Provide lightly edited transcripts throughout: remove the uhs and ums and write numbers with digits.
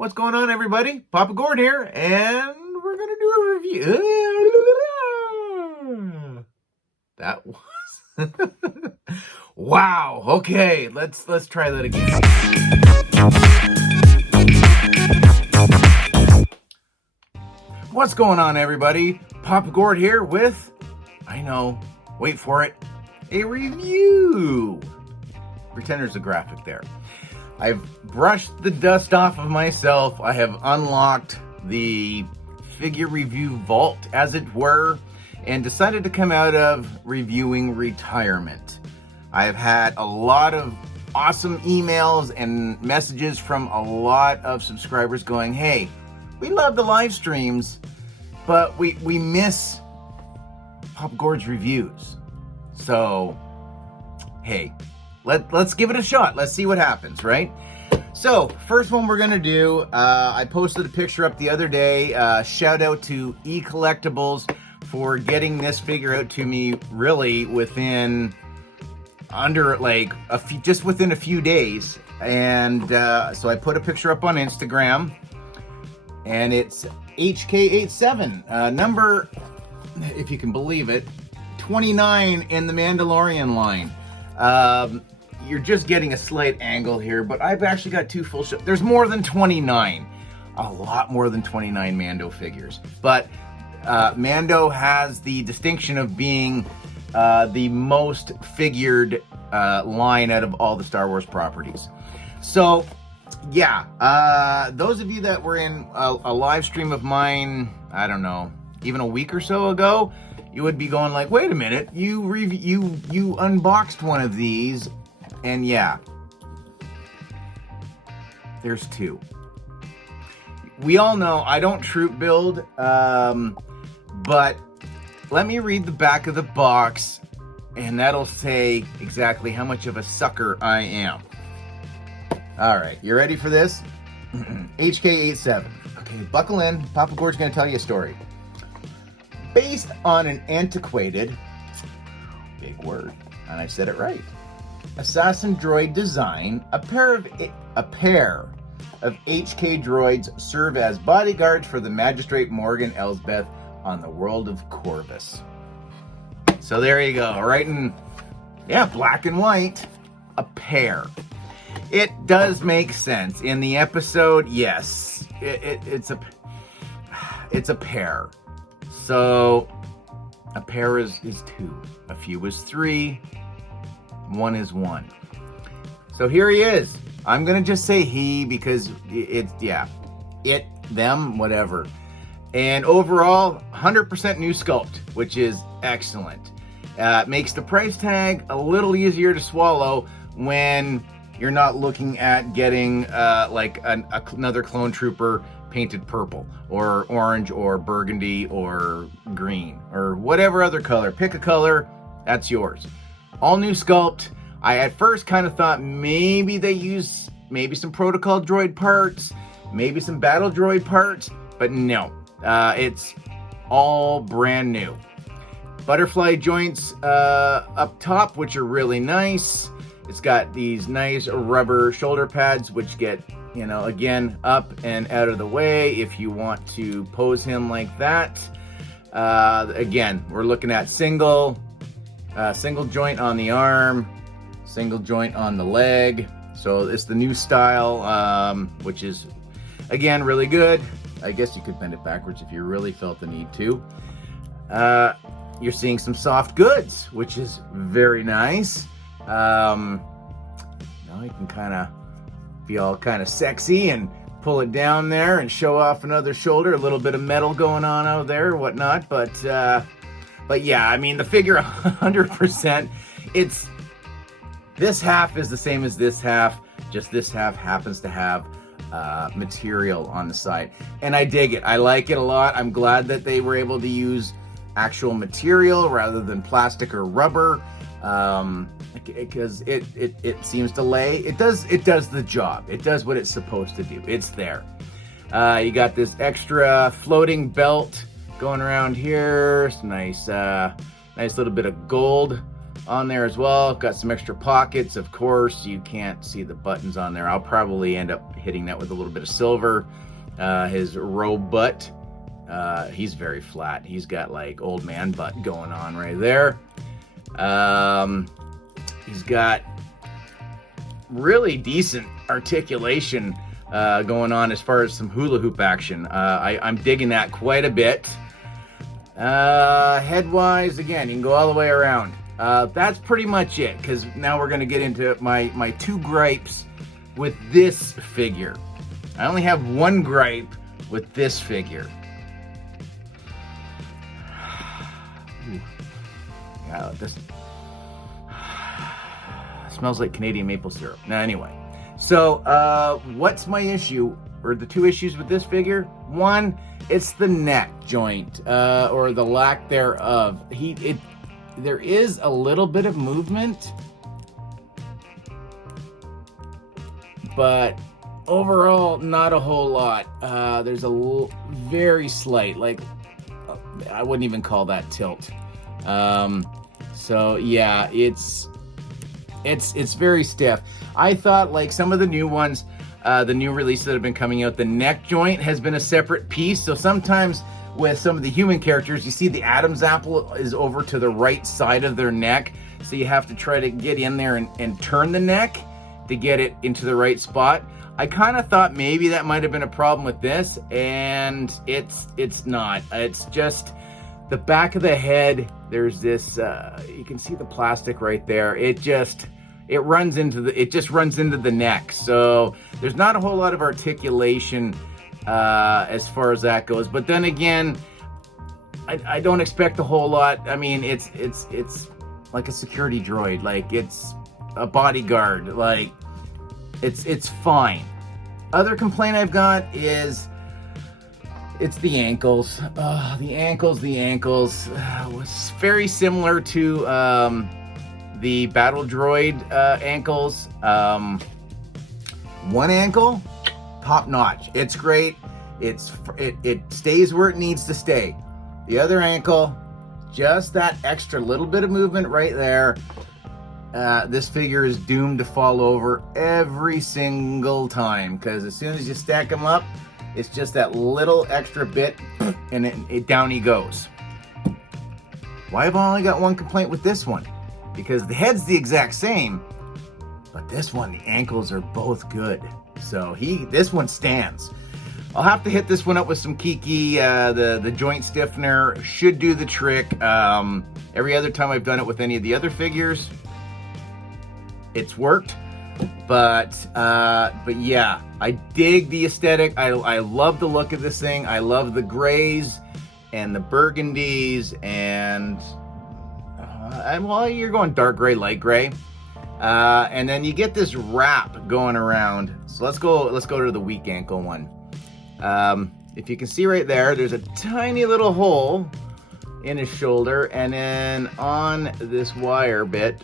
What's going on, everybody? Papa Gord here, and we're gonna do a review. That was wow. Okay, let's try that again. What's going on, everybody? Papa Gord here with, I know, wait for it, a review. Pretend there's a graphic there. I've brushed the dust off of myself. I have unlocked the figure review vault, as it were, and decided to come out of reviewing retirement. I've had a lot of awesome emails and messages from a lot of subscribers going, hey, we love the live streams, but we miss Papa Gord's reviews. So, hey, let's give it a shot. Let's see what happens, right? So, first one we're going to do, I posted a picture up the other day. Shout out to eCollectibles for getting this figure out to me really within just within a few days. And so I put a picture up on Instagram, and it's HK87, number, if you can believe it, 29 in the Mandalorian line. You're just getting a slight angle here, but I've actually got two full shots. There's more than 29, a lot more than 29 Mando figures. But Mando has the distinction of being the most figured line out of all the Star Wars properties. So, yeah, those of you that were in a live stream of mine, I don't know, even a week or so ago, you would be going like, wait a minute, you unboxed one of these, and yeah, there's two. We all know I don't troop build, but let me read the back of the box, and that'll say exactly how much of a sucker I am. All right, you ready for this? HK87. Okay, buckle in. Papa Gord's gonna tell you a story. Based on an antiquated, big word, and I said it right, assassin droid design, a pair of HK droids serve as bodyguards for the Magistrate Morgan Elsbeth on the world of Corvus. So there you go, right in, yeah, black and white, a pair. It does make sense. In the episode, yes, it's a pair. So a pair is two, a few is three, one is one. So here he is. I'm gonna just say he because it's, yeah, it, them, whatever. And overall, 100% new sculpt, which is excellent. Makes the price tag a little easier to swallow when you're not looking at getting like another clone trooper painted purple or orange or burgundy or green or whatever other color. Pick a color, that's yours. All new sculpt. I at first kind of thought maybe they use some protocol droid parts, maybe some battle droid parts, but no, it's all brand new. Butterfly joints up top, which are really nice. It's got these nice rubber shoulder pads, which get, you know, again, up and out of the way if you want to pose him like that. Again, we're looking at single joint on the arm, single joint on the leg. So it's the new style, which is, again, really good. I guess you could bend it backwards if you really felt the need to. You're seeing some soft goods, which is very nice. Now you can kind of be all kind of sexy and pull it down there and show off another shoulder, a little bit of metal going on out there or whatnot. But yeah, I mean, the figure 100%, it's, this half is the same as this half, just this half happens to have material on the side. And I dig it. I like it a lot. I'm glad that they were able to use actual material rather than plastic or rubber. Because it seems to lay. It does the job. It does what it's supposed to do. It's there. You got this extra floating belt going around here. Some nice little bit of gold on there as well. Got some extra pockets. Of course, you can't see the buttons on there. I'll probably end up hitting that with a little bit of silver. His robe butt, he's very flat. He's got like old man butt going on right there. He's got really decent articulation going on as far as some hula hoop action. I'm digging that quite a bit. Head-wise, again, you can go all the way around. That's pretty much it, because now we're going to get into my two gripes with this figure. I only have one gripe with this figure. Yeah, this smells like Canadian maple syrup. Now, anyway, so what's my issue, or the two issues with this figure? One, it's the neck joint, or the lack thereof. There is a little bit of movement, but overall, not a whole lot. There's a very slight, like, I wouldn't even call that tilt. So yeah, it's very stiff. I thought, like some of the new ones, the new releases that have been coming out, the neck joint has been a separate piece. So sometimes with some of the human characters, you see the Adam's apple is over to the right side of their neck. So you have to try to get in there and turn the neck to get it into the right spot. I kind of thought maybe that might have been a problem with this, and it's not. It's just the back of the head. There's this, you can see the plastic right there. It just runs into the neck. So there's not a whole lot of articulation as far as that goes. But then again, I don't expect a whole lot. I mean, it's like a security droid, like it's a bodyguard, like it's fine. Other complaint I've got is it's the ankles. The ankles was very similar to the battle droid ankles. One ankle, top notch. It's great. It stays where it needs to stay. The other ankle, just that extra little bit of movement right there. This figure is doomed to fall over every single time, because as soon as you stack them up, it's just that little extra bit, and it down he goes. Why have I only got one complaint with this one? Because the head's the exact same, but this one, the ankles are both good. So this one stands. I'll have to hit this one up with some Kiki. The joint stiffener should do the trick. Every other time I've done it with any of the other figures, it's worked. But yeah, I dig the aesthetic. I love the look of this thing. I love the grays and the burgundies, and well, you're going dark gray, light gray, and then you get this wrap going around. So let's go to the weak ankle one. If you can see right there, there's a tiny little hole in his shoulder, and then on this wire bit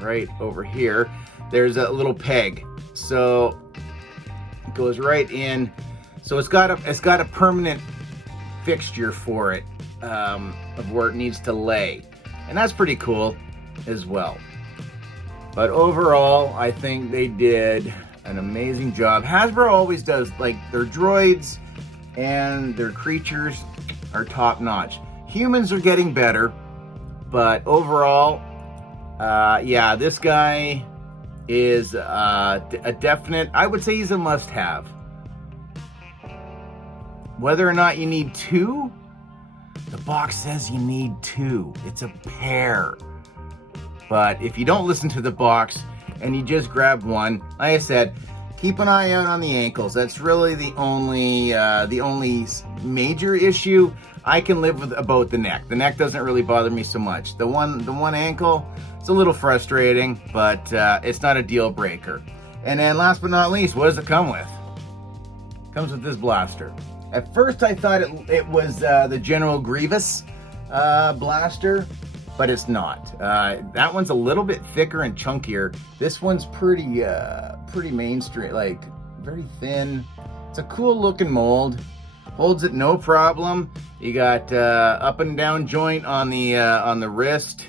right over here, there's a little peg. So it goes right in. So it's got a permanent fixture for it, of where it needs to lay, and that's pretty cool as well. But overall, I think they did an amazing job. Hasbro always does, like, their droids and their creatures are top notch. Humans are getting better, but overall, yeah, this guy is a definite, I would say he's a must-have. Whether or not you need two, the box says you need two. It's a pair. But if you don't listen to the box and you just grab one, like I said, keep an eye out on the ankles. That's really the only major issue. I can live with about the neck. The neck doesn't really bother me so much. The one ankle, it's a little frustrating, but it's not a deal breaker. And then last but not least, what does it come with? It comes with this blaster. At first I thought it was the General Grievous blaster, but it's not. That one's a little bit thicker and chunkier. This one's pretty mainstream, like very thin. It's a cool looking mold. Holds it no problem. You got up and down joint on the wrist.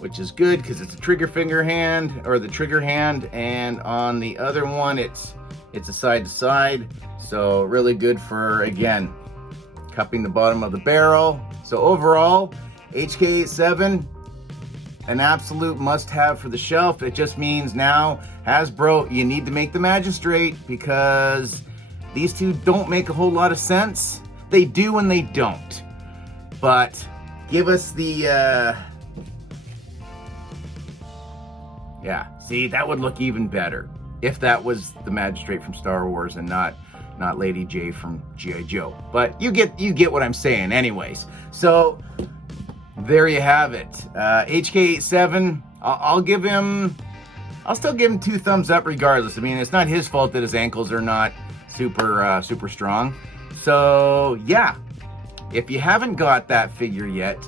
which is good because it's a trigger finger hand, or the trigger hand, and on the other one it's a side to side. So really good for, again, cupping the bottom of the barrel. So overall, HK87, an absolute must-have for the shelf. It just means now, Hasbro, you need to make the Magistrate, because these two don't make a whole lot of sense. They do and they don't. But give us the, yeah, see, that would look even better if that was the Magistrate from Star Wars and not Lady J from G.I. Joe. But you get what I'm saying anyways. So there you have it. HK87, I'll still give him 2 thumbs up regardless. I mean, it's not his fault that his ankles are not super strong. So yeah, if you haven't got that figure yet,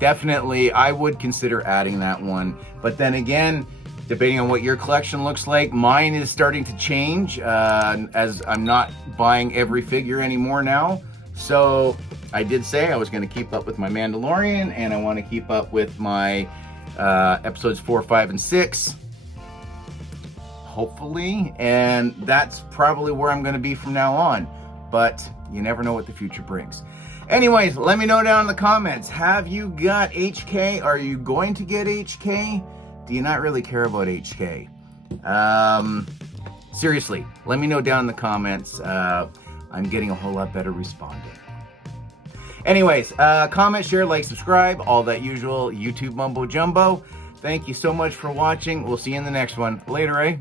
definitely I would consider adding that one. But then again, depending on what your collection looks like, mine is starting to change as I'm not buying every figure anymore now. So I did say I was going to keep up with my Mandalorian, and I want to keep up with my episodes 4, 5, and 6. Hopefully, and that's probably where I'm going to be from now on. But you never know what the future brings. Anyways, let me know down in the comments. Have you got HK? Are you going to get HK? Do you not really care about HK? Seriously, let me know down in the comments. I'm getting a whole lot better responding. Anyways, comment, share, like, subscribe, all that usual YouTube mumbo jumbo. Thank you so much for watching. We'll see you in the next one. Later, eh?